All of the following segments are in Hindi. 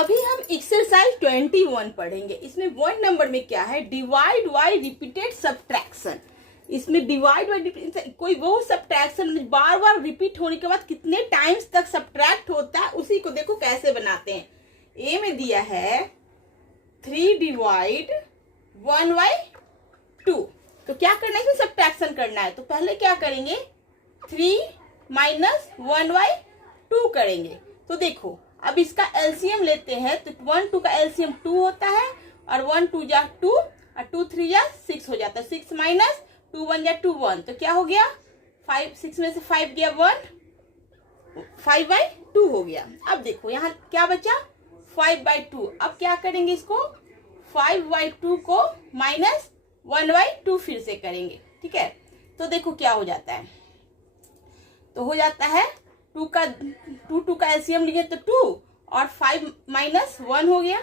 अभी हम एक्सरसाइज 21 पढ़ेंगे। इसमें 1 नंबर में क्या है, डिवाइड बाय रिपीटेड सब्ट्रैक्शन। इसमें डिवाइड बाय कोई वो सब्ट्रैक्शन बार बार रिपीट होने के बाद कितने टाइम्स तक सब्ट्रैक्ट होता है, उसी को देखो कैसे बनाते हैं। ए में दिया है 3 डिवाइड 1/2। तो क्या करना है, इसमें सब्ट्रैक्शन करना है। तो पहले क्या करेंगे, 3 माइनस 1/2 करेंगे। तो देखो अब इसका एलसीएम लेते हैं, तो 1 2 का एलसीएम 2 होता है, और 1 2 जा 2 और 2 3 जा 6 हो जाता है। 6 माइनस 2 1 जा 2 1, तो क्या हो गया 5, 6 में से 5 गया 1, 5/2 हो गया। अब देखो यहाँ क्या बचा 5/2। अब क्या करेंगे, इसको 5/2 को माइनस 1/2 फिर से करेंगे, ठीक है। तो देखो क्या हो जाता है, तो हो जाता है 2 का एलसीएम लिए तो 2 और 5 माइनस 1 हो गया,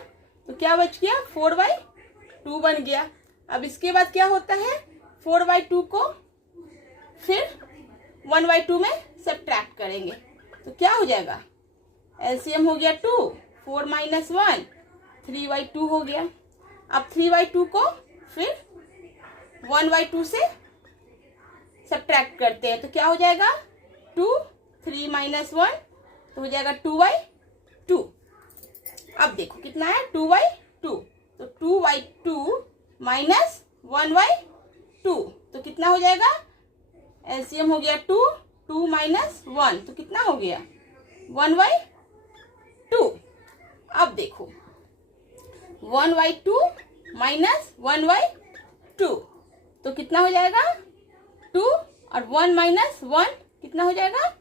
तो क्या बच गया 4/2 बन गया। अब इसके बाद क्या होता है, 4/2 को फिर 1/2 में सब्ट्रैक्ट करेंगे, तो क्या हो जाएगा, एलसीएम हो गया 2, 4 माइनस 1 3/2 हो गया। अब 3/2 को फिर 1/2 से सब्ट्रैक्ट करते हैं, तो क्या हो जाएगा 2, 3 माइनस 1, तो हो जाएगा 2/2। अब देखो कितना है 2/2, तो 2/2 माइनस 1/2, तो कितना हो जाएगा, एलसीएम हो गया 2, 2 माइनस 1, तो कितना हो गया 1/2। अब देखो 1/2 माइनस 1/2, तो कितना हो जाएगा 2, और 1 माइनस 1 कितना हो जाएगा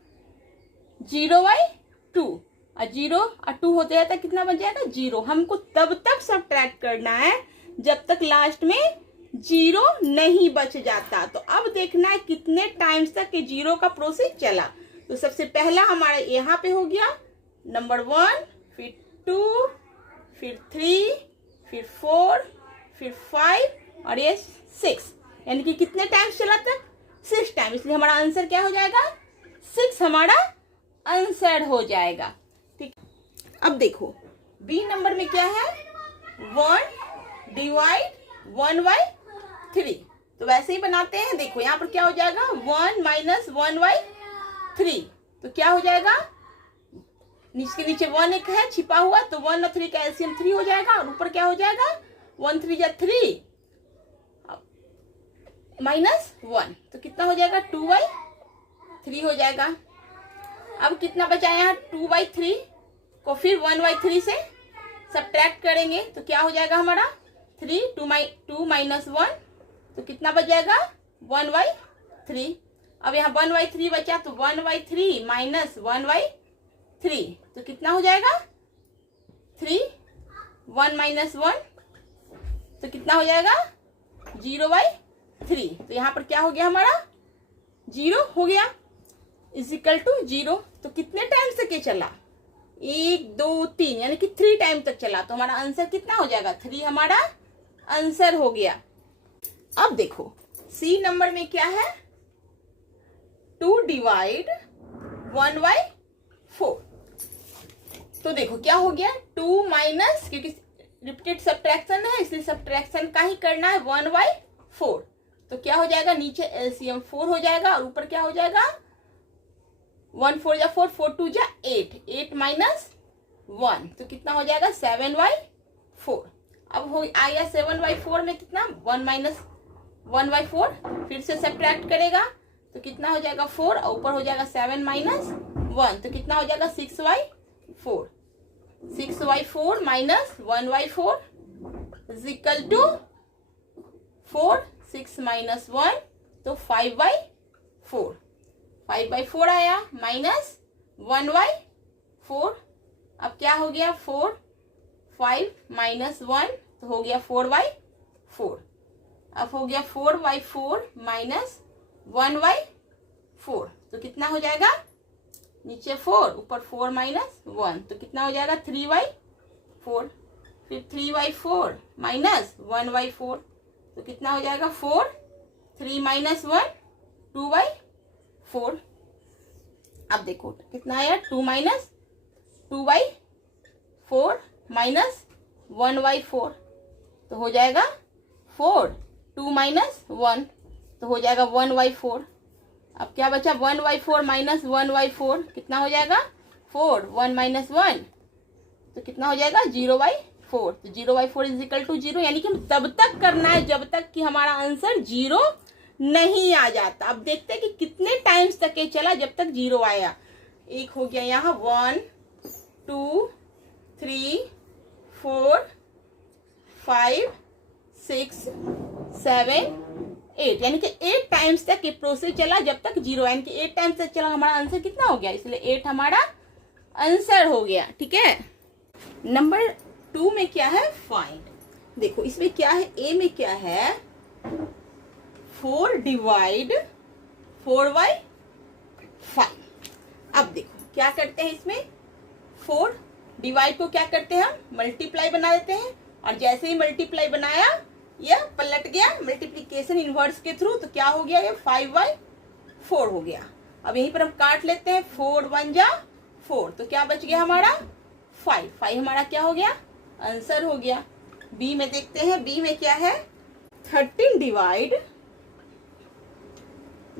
0/2, और 0 और 2 होते रहता है, कितना बन जाएगा 0। हमको तब तक सब्ट्रैक्ट करना है जब तक लास्ट में 0 नहीं बच जाता। तो अब देखना है कितने टाइम्स तक ये 0 का प्रोसेस चला। तो सबसे पहला हमारा यहाँ पे हो गया नंबर 1, फिर 2, फिर 3, फिर 4, फिर 5 और ये 6, यानी कि कितने टाइम्स चला था 6 टाइम, इसलिए हमारा आंसर क्या हो जाएगा 6 हमारा आंसर हो जाएगा, ठीक। अब देखो बी नंबर में क्या है, 1 डिवाइड 1/3। तो वैसे ही बनाते हैं। देखो यहाँ पर क्या हो जाएगा 1 माइनस 1/3, तो क्या हो जाएगा, नीचे के नीचे 1 एक है छिपा हुआ, तो 1 और 3 का एलसीएम 3 हो जाएगा, और ऊपर क्या हो जाएगा 1 3 जा 3 माइनस 1, तो कितना हो जाएगा 2/3 हो जाएगा। अब कितना बचा यहाँ 2/3 को फिर 1/3 से सब्ट्रैक्ट करेंगे, तो क्या हो जाएगा हमारा 3, 2 माइनस 1, तो कितना बच जाएगा 1/3। अब यहाँ 1/3 बचा, तो 1/3 माइनस 1/3, तो कितना हो जाएगा 3, 1 माइनस 1, तो कितना हो जाएगा 0/3। तो यहाँ पर क्या हो गया हमारा 0 हो गया, इज इक्वल टू 0। तो कितने टाइम तक ये चला, 1 2 3, यानी कि 3 टाइम तक चला, तो हमारा आंसर कितना हो जाएगा 3 हमारा आंसर हो गया। अब देखो सी नंबर में क्या है, 2 डिवाइड 1/4। तो देखो क्या हो गया 2 माइनस, क्योंकि रिपीटेड सब्ट्रैक्शन है इसलिए सब्ट्रैक्शन का ही करना है 1/4। तो क्या हो जाएगा, नीचे एलसीएम 4 हो जाएगा, और ऊपर क्या हो जाएगा 1 4 जा 4, 4 2 जा 8, 8 माइनस 1, तो कितना हो जाएगा 7/4। अब हो आया 7/4 में कितना 1 माइनस 1/4, फिर से सब्ट्रैक्ट करेगा, तो कितना हो जाएगा 4, और ऊपर हो जाएगा 7 माइनस 1, तो कितना हो जाएगा 6/4। 6/4 minus 1/4 is equal to 4, 6 minus 1, तो 5/4। 5/4 आया माइनस 1/4। अब क्या हो गया 4, 5 माइनस 1, तो हो गया 4/4। अब हो गया 4/4 माइनस 1/4, तो कितना हो जाएगा, नीचे 4 ऊपर 4 माइनस 1, तो कितना हो जाएगा 3/4। फिर 3/4 माइनस 1/4, तो कितना हो जाएगा 4, 3 माइनस 1 2/4। अब देखो कितना आया 2 माइनस 2/4 माइनस 1/4 तो हो जाएगा 4, 2 माइनस 1 तो हो जाएगा 1/4। अब क्या बचा 1/4 माइनस 1/4 कितना हो जाएगा 4, 1 माइनस 1 तो कितना हो जाएगा 0/4। तो 0/4 इज इक्वल टू 0, यानी कि तब तक करना है जब तक कि हमारा आंसर 0 नहीं आ जाता। अब देखते हैं कि कितने टाइम्स तक ये चला जब तक 0 आया। एक हो गया यहाँ 1 2 3 4 5 6 7 8, यानी कि 8 टाइम्स तक ये प्रोसेस चला जब तक 0, यानी कि 8 टाइम्स तक चला। हमारा आंसर कितना हो गया, इसलिए 8 हमारा आंसर हो गया। ठीक है, नंबर 2 में क्या है फाइंड। देखो इसमें क्या है, ए में क्या है 4 डिवाइड 4/5। अब देखो क्या करते हैं इसमें 4 डिवाइड को क्या करते हैं हम मल्टीप्लाई बना देते हैं, और जैसे ही मल्टीप्लाई बनाया यह पलट गया मल्टीप्लिकेशन इनवर्स के थ्रू, तो क्या हो गया ये 5/4 हो गया। अब यहीं पर हम काट लेते हैं 4 1 जा 4 तो क्या बच गया हमारा 5। 5 हमारा क्या हो गया आंसर हो गया। बी में देखते हैं, बी में क्या है 13 डिवाइड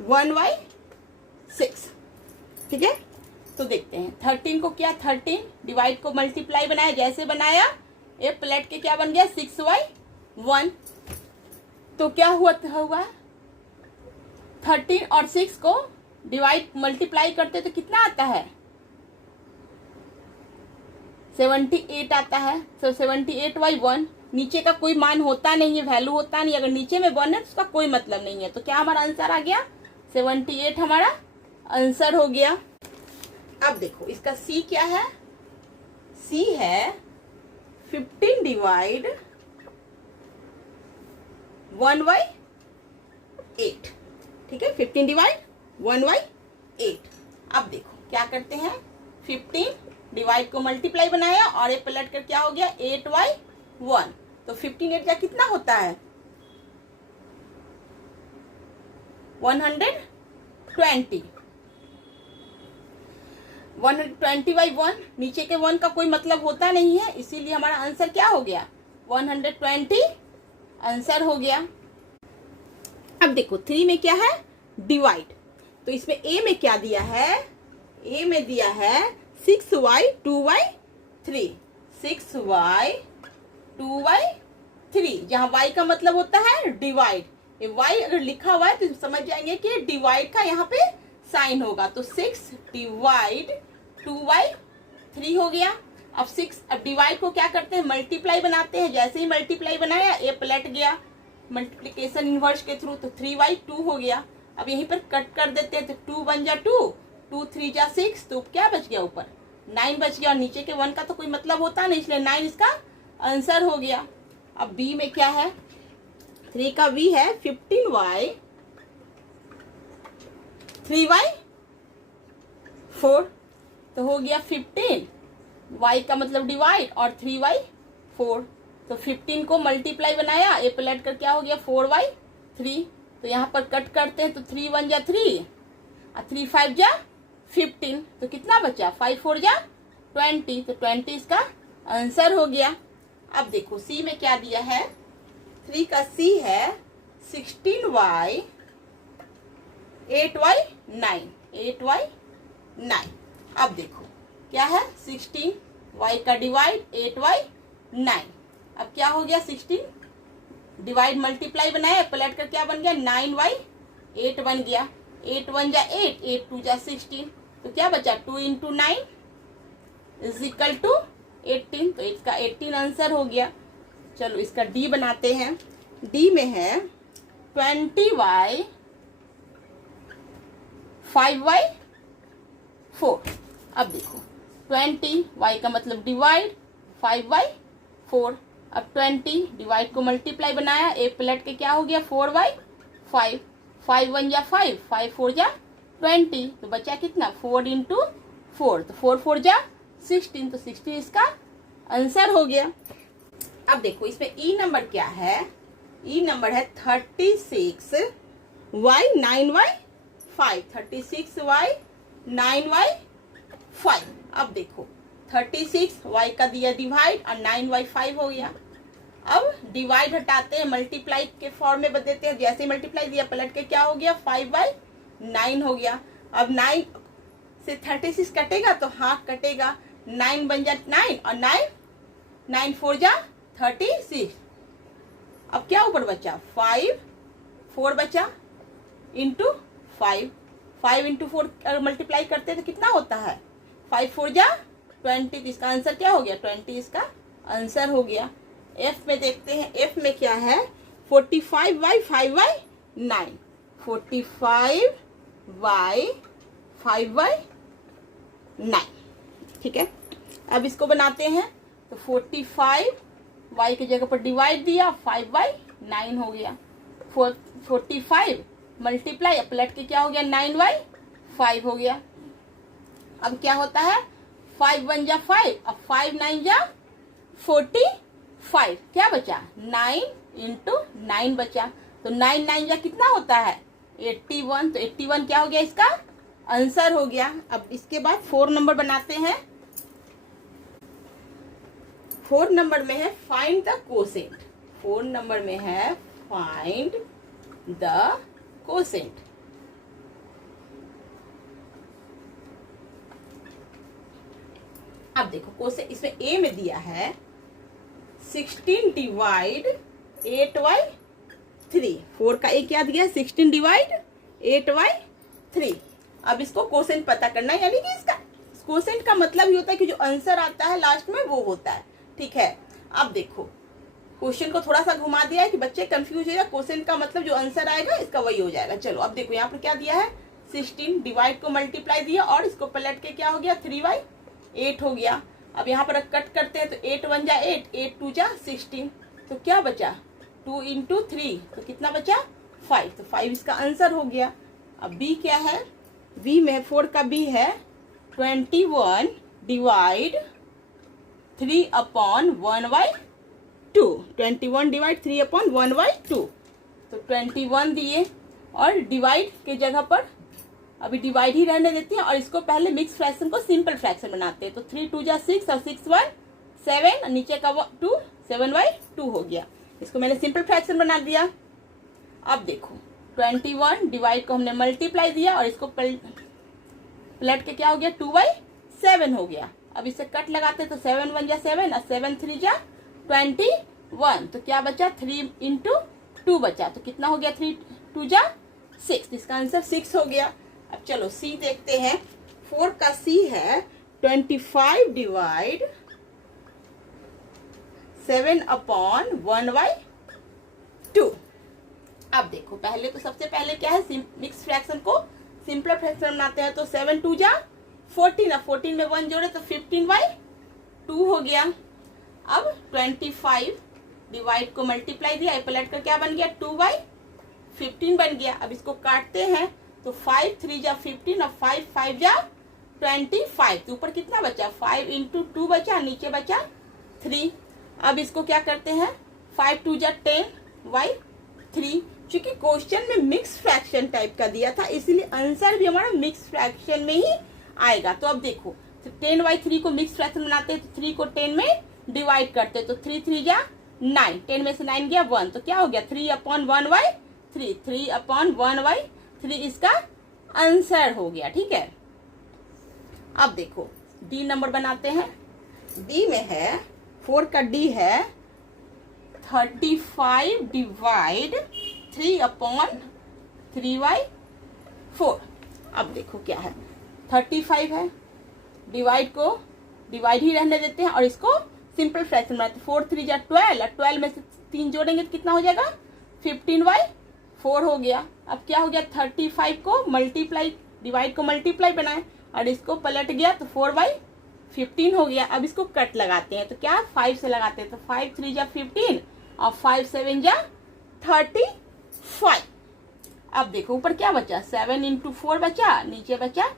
1/6। ठीक है, तो देखते हैं 13 को क्या 13 डिवाइड को मल्टीप्लाई बनाया, जैसे बनाया ये पलट के क्या बन गया 6/1। तो क्या हुआ 13 और 6 को डिवाइड मल्टीप्लाई करते तो कितना आता है 78 आता है। तो 78/1 नीचे का कोई मान होता नहीं है, वैल्यू होता नहीं, अगर नीचे में 1 है तो उसका कोई मतलब नहीं है। तो क्या हमारा आंसर आ गया 78 हमारा आंसर हो गया। अब देखो इसका सी क्या है, सी है 15 डिवाइड 1/8। ठीक है, 15 डिवाइड 1/8। अब देखो क्या करते हैं 15 डिवाइड को मल्टीप्लाई बनाया और ये पलट कर क्या हो गया 8/1। तो 15 8 का कितना होता है 120। 120/1 नीचे के 1 का कोई मतलब होता नहीं है, इसीलिए हमारा आंसर क्या हो गया 120 आंसर हो गया। अब देखो 3 में क्या है डिवाइड, तो इसमें ए में क्या दिया है, ए में दिया है 6y/2/3। 6y/2/3 जहां y का मतलब होता है डिवाइड, ये y अगर लिखा हुआ है तो समझ जाएंगे कि डिवाइड का यहाँ पे साइन होगा। तो 6 डिवाइड 2/3 हो गया। अब 6 अब डिवाइड को क्या करते हैं मल्टीप्लाई बनाते हैं, जैसे ही मल्टीप्लाई बनाया ये पलट गया मल्टीप्लिकेशन इनवर्स के थ्रू, तो 3/2 हो गया। अब यहीं पर कट कर देते हैं, तो 2 1 जा 2, 2 3 जा 6, तो क्या बच गया ऊपर 9 बच गया, और नीचे के 1 का तो कोई मतलब होता नहीं, इसलिए 9 इसका आंसर हो गया। अब बी में क्या है 3 का बी है 15y 3/4 तो हो गया 15, y का मतलब डिवाइड और 3/4। तो 15 को मल्टीप्लाई बनाया ये पलट कर क्या हो गया 4/3। तो यहाँ पर कट करते हैं, तो 3 1 जा 3 और 3 5 जा 15, तो कितना बचा 5 4 जा 20, तो 20 इसका आंसर हो गया। अब देखो सी में क्या दिया है, 3 का सी है 16y 8y/9 8y/9। अब देखो क्या है 16y का डिवाइड 8y/9। अब क्या हो गया 16 डिवाइड मल्टीप्लाई बनाया पलट कर क्या बन गया 9/8 बन गया। 8 1 जा 8, 8 2 जा 16, तो क्या बचा 2 × 9 इज इक्वल टू 18, तो इसका 18 आंसर हो गया। चलो इसका डी बनाते हैं, डी में है 20y 5/4। अब देखो 20y का मतलब डिवाइड 5/4। अब 20 डिवाइड को मल्टीप्लाई बनाया ए पलट के क्या हो गया 4/5। 5 1 जा 5, 5 4 जा 20, तो बचा कितना 4 × 4, तो 4 4 जा 16, तो 16 इसका आंसर हो गया। अब देखो इसमें ई नंबर क्या है, ई नंबर है 36y 9y5। 36y 9y5। अब देखो 36 y का दिया डिवाइड और 9y 5 हो गया। अब डिवाइड हटाते हैं, मल्टीप्लाई के फॉर्म में बदलते हैं। जैसे मल्टीप्लाई दिया पलट के क्या हो गया 5/9 हो गया। अब 9 से 36 कटेगा तो हाफ कटेगा, 9 बन जा 9 और 9 4 जा 36। अब क्या ऊपर बचा 5 4 बचा इंटू 5 इंटू 4 अगर मल्टीप्लाई करते हैं तो कितना होता है 5 4 जा 20। तो इसका आंसर क्या हो गया 20 इसका आंसर हो गया। एफ में देखते हैं, एफ में क्या है 45/5/9 45/5/9। ठीक है, अब इसको बनाते हैं तो 45 y की जगह पर डिवाइड दिया 5/9 हो गया। 45 मल्टीप्लाई पलट के क्या हो गया 9/5 हो गया। अब क्या होता है 5 1 जा 5 अब 5 9 जा 45। क्या बचा 9 इंटू 9 बचा, तो 9 9 जा कितना होता है 81। तो 81 क्या हो गया इसका आंसर हो गया। अब इसके बाद 4 नंबर बनाते हैं। 4 नंबर में है फाइंड द कोसेंट। 4 नंबर में है फाइंड द कोसेंट। अब देखो कोसेंट इसमें ए में दिया है 16 डिवाइड 8/3। 4 का ए क्या दिया 16 डिवाइड 8/3। अब इसको कोसेंट पता करना है, यानी कि इसका कोसेंट का मतलब ये होता है कि जो आंसर आता है लास्ट में वो होता है। ठीक है, अब देखो क्वेश्चन को थोड़ा सा घुमा दिया है कि बच्चे कंफ्यूज हो जाए। कोसेंट का मतलब जो आंसर आएगा इसका वही हो जाएगा। चलो अब देखो यहाँ पर क्या दिया है 16 डिवाइड को मल्टीप्लाई दिया और इसको पलट के क्या हो गया 3/8 हो गया। अब यहाँ पर कट करते हैं तो 8 1 जा 8 8 2 जा 16। तो क्या बचा 2 इंटू 3 तो कितना बचा 5। तो 5 इसका आंसर हो गया। अब बी क्या है, बी में 4 का बी है 21 डिवाइड 3/1/2। 21 डिवाइड 3/1/2। तो 21 दिए और डिवाइड के जगह पर अभी डिवाइड ही रहने देते हैं और इसको पहले मिक्स फ्रैक्शन को सिंपल फ्रैक्शन बनाते हैं। तो 3 2 जा 6 और 6 1 7 और नीचे का 2 7/2 हो गया। इसको मैंने सिंपल फ्रैक्शन बना दिया। अब देखो 21 डिवाइड को हमने मल्टीप्लाई दिया और इसको पलट के क्या हो गया 2/7 हो गया। अब इसे कट लगाते तो 7 1 जा 7 और 7 3 जा 21। तो क्या बचा 3 इंटू 2 बचा, तो कितना हो गया 3 2 जा 6। इसका आंसर 6 हो गया। अब चलो सी देखते हैं। 4 का सी है 25 डिवाइड 7/1/2। अब देखो पहले तो सबसे पहले क्या है मिक्स फ्रैक्शन को सिंपल फ्रैक्शन बनाते हैं। तो 7 2 जा 14 और 14 में 1 जोड़े तो 15/2 हो गया। अब 25 डिवाइड को मल्टीप्लाई दिया पलट कर क्या बन गया 2/15 बन गया। अब इसको काटते हैं तो 5 3 जा 15 और 5 5 जा 25। तो ऊपर कितना बचा 5 इंटू 2 बचा, नीचे बचा 3। अब इसको क्या करते हैं 5 2 जा 10/3। चूंकि क्वेश्चन में मिक्स फ्रैक्शन टाइप का दिया था इसलिए आंसर भी हमारा मिक्स फ्रैक्शन में ही आएगा। तो अब देखो 10/3 को मिक्स फ्रैक्शन बनाते हैं तो 3 को 10 में डिवाइड करते हैं तो 3 3 जा 9, 10 में से 9 गया 1। तो क्या हो गया 3/1/3 3/1/3 इसका आंसर हो गया। ठीक है, अब देखो डी नंबर बनाते हैं। डी में है 4 का डी है 35 डिवाइड 3/3/4। अब देखो क्या है 35 है, डिवाइड को डिवाइड ही रहने देते हैं और इसको सिंपल फ्रैक्शन बनाते हैं। 4 3 जा 12 और 12 में से 3 जोड़ेंगे तो कितना हो जाएगा 15/4 हो गया। अब क्या हो गया 35 को मल्टीप्लाई डिवाइड को मल्टीप्लाई बनाए और इसको पलट गया तो 4/15 हो गया। अब इसको कट लगाते हैं तो क्या 5 से लगाते हैं तो 5 3 जा 15 और 5 7 जा 35। अब देखो ऊपर क्या बचा 7 इंटू 4 बचा, नीचे बचा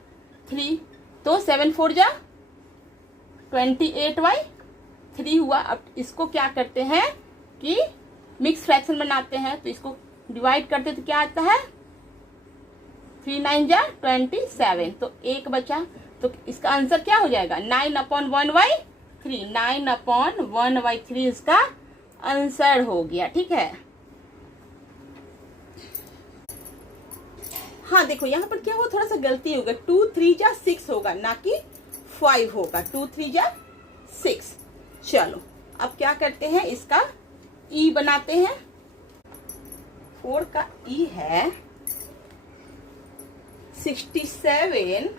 3। तो 7 4 जा 28/3 हुआ। अब इसको क्या करते हैं कि मिक्स फ्रैक्शन बनाते हैं तो इसको डिवाइड करते तो क्या आता है 3 9 जा 27। तो 1 बचा तो इसका आंसर क्या हो जाएगा 9/1/3। 9/1/3 इसका आंसर हो गया। ठीक है, हाँ देखो यहाँ पर क्या हुआ, थोड़ा सा गलती होगा, 2 3 जा 6 होगा, ना कि 5 होगा। 2 3 जा 6। चलो अब क्या करते हैं, इसका ई बनाते हैं। 4 का ई है 67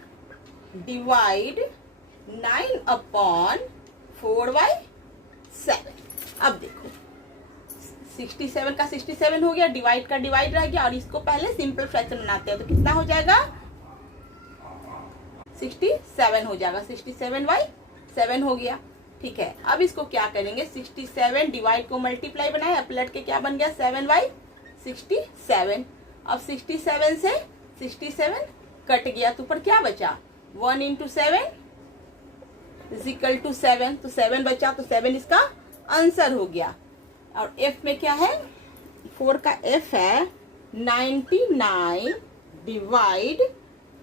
डिवाइड 9/4/7। अब देखो 67 का 67 हो गया, डिवाइड का डिवाइड रह गया, और इसको पहले सिंपल फ्रैक्शन बनाते हैं। तो कितना हो जाएगा 67 हो जाएगा। 67/7 हो गया। ठीक है, अब इसको क्या करेंगे, 67 डिवाइड को मल्टीप्लाई बनाए, अब पलट के क्या बन गया 7/67। अब 67 से 67 कट गया, तो ऊपर क्या बचा 1 × 7 = 7। तो 7 बचा, तो 7 इसका आंसर हो गया। और एफ में क्या है, 4 का एफ है 99 डिवाइड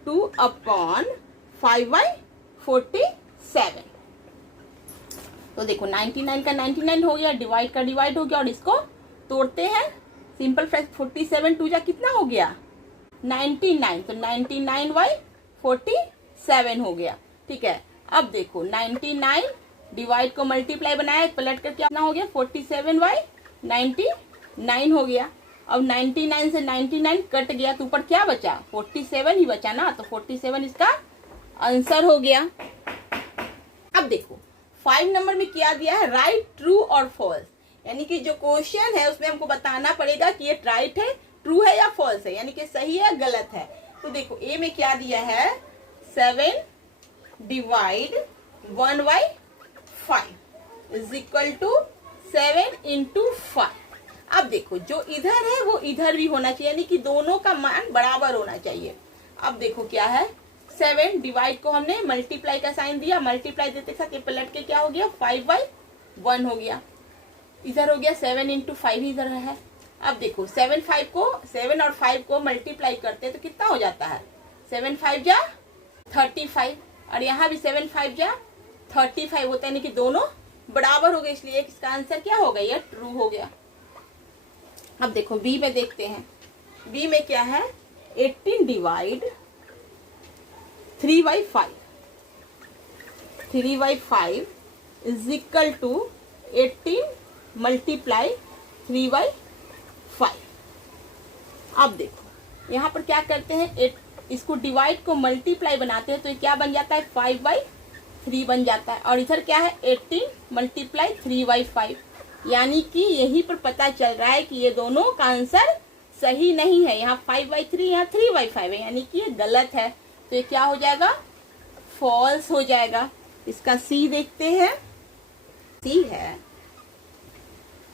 2/5/47। तो देखो 99 का 99 हो गया, डिवाइड का डिवाइड हो गया, और इसको तोड़ते हैं सिंपल फ्रैक्शन। 47 2 जा कितना हो गया 99, तो 99/47 हो गया। ठीक है, अब देखो 99 डिवाइड को मल्टीप्लाई बनाया, पलट कर क्या हो गया 47/99 हो गया। अब 99 से 99 कट गया, तो ऊपर क्या बचा 47 ही बचा ना, तो 47 इसका आंसर हो गया। अब देखो 5 नंबर में क्या दिया है, राइट ट्रू और फॉल्स, यानी कि जो क्वेश्चन है उसमें हमको बताना पड़ेगा कि ये राइट है, ट्रू है या फॉल्स है, यानी कि सही है गलत है। तो देखो ए में क्या दिया है 7 डिवाइड 1/5 = 7 × 5। अब देखो जो इधर है वो इधर भी होना चाहिए, यानी कि दोनों का मान बराबर होना चाहिए। अब देखो क्या है 7 डिवाइड को हमने मल्टीप्लाई का साइन दिया, मल्टीप्लाई देते साथ ये पलट के क्या हो गया 5/1 हो गया। इधर हो गया 7 × 5 इधर है। अब देखो 7 और 5 को मल्टीप्लाई करते हैं तो कितना हो जाता है 7 5 जा 35, और यहाँ भी 7 5 जा 35 होता है, यानी कि दोनों बराबर हो गए, इसलिए इसका आंसर क्या हो गया, ये ट्रू हो गया। अब देखो बी में देखते हैं, बी में क्या है 18 डिवाइड 3/5 = 18 मल्टीप्लाई 3/5। अब देखो यहाँ पर क्या करते हैं, इसको डिवाइड को मल्टीप्लाई बनाते हैं, तो ये क्या बन जाता है 5/3 बन जाता है, और इधर क्या है 18 मल्टीप्लाई 3/5, यानी कि यहीं पर पता चल रहा है कि ये दोनों का आंसर सही नहीं है। यहाँ 5/3 यहाँ 3/5 है, यानी कि ये गलत है। तो ये क्या हो जाएगा फॉल्स हो जाएगा। इसका सी देखते हैं, सी है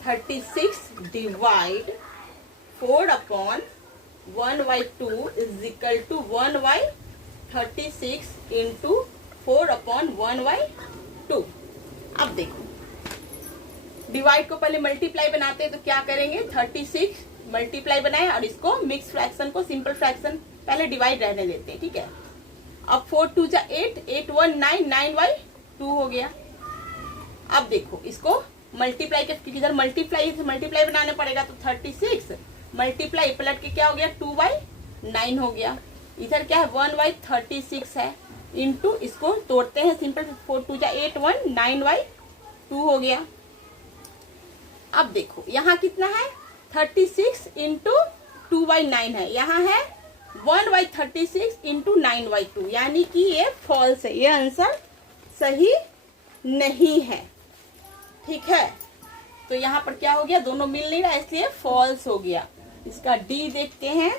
36 डिवाइड 4/1/2 = 1/36 × 4/1/2। अब देखो डिवाइड को पहले मल्टीप्लाई बनाते हैं, तो क्या करेंगे 36 मल्टीप्लाई बनाए, और इसको मिक्स फ्रैक्शन को सिंपल फ्रैक्शन पहले डिवाइड रहने देते हैं। ठीक है, अब 4 2 जा 8 8 1 9 9/2 हो गया। अब देखो इसको मल्टीप्लाई के, क्योंकि इधर मल्टीप्लाई बनाने पड़ेगा, तो 36 मल्टीप्लाई पलट के क्या हो गया 2/9 हो गया। इधर क्या है 1/36 है, इंटू इसको तोड़ते हैं सिंपल, 4 2 जा 8 1 9/2 हो गया। अब देखो यहाँ कितना है 36 × 2/9 है, यहाँ है 1/36 × 9/2, यानी कि ये फॉल्स है, ये आंसर सही नहीं है। ठीक है, तो यहाँ पर क्या हो गया दोनों मिल नहीं रहा, इसलिए फॉल्स हो गया। इसका डी देखते हैं,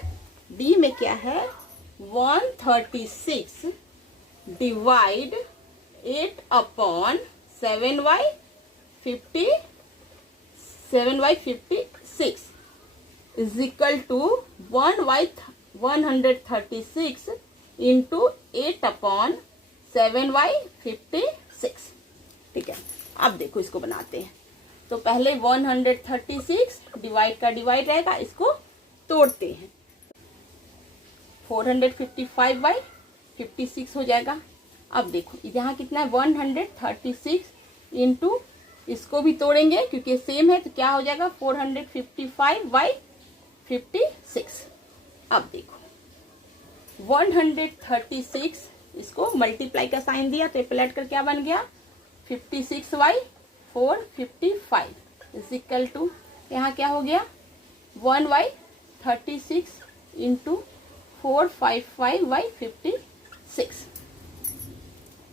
डी में क्या है 136 डिवाइड 8/7/56 = 1/136 × 8/7/56। ठीक है, अब देखो इसको बनाते हैं, तो पहले 136 डिवाइड का डिवाइड रहेगा, इसको तोड़ते हैं, 455/56 हो जाएगा। अब देखो यहाँ कितना है 136 इंटू, इसको भी तोड़ेंगे क्योंकि सेम है, तो क्या हो जाएगा 455/56। अब देखो 136, इसको मल्टीप्लाई का साइन दिया तो पलट कर क्या बन गया 56/455 इज इक्वल टू, यहाँ क्या हो गया 1/36 इंटू 455/56।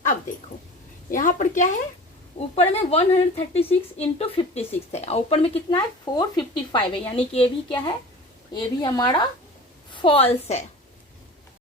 अब देखो यहाँ पर क्या है, ऊपर में 136 इंटू 56 है और ऊपर में कितना है 455 है, यानी कि ये भी क्या है, ये भी हमारा फॉल्स है।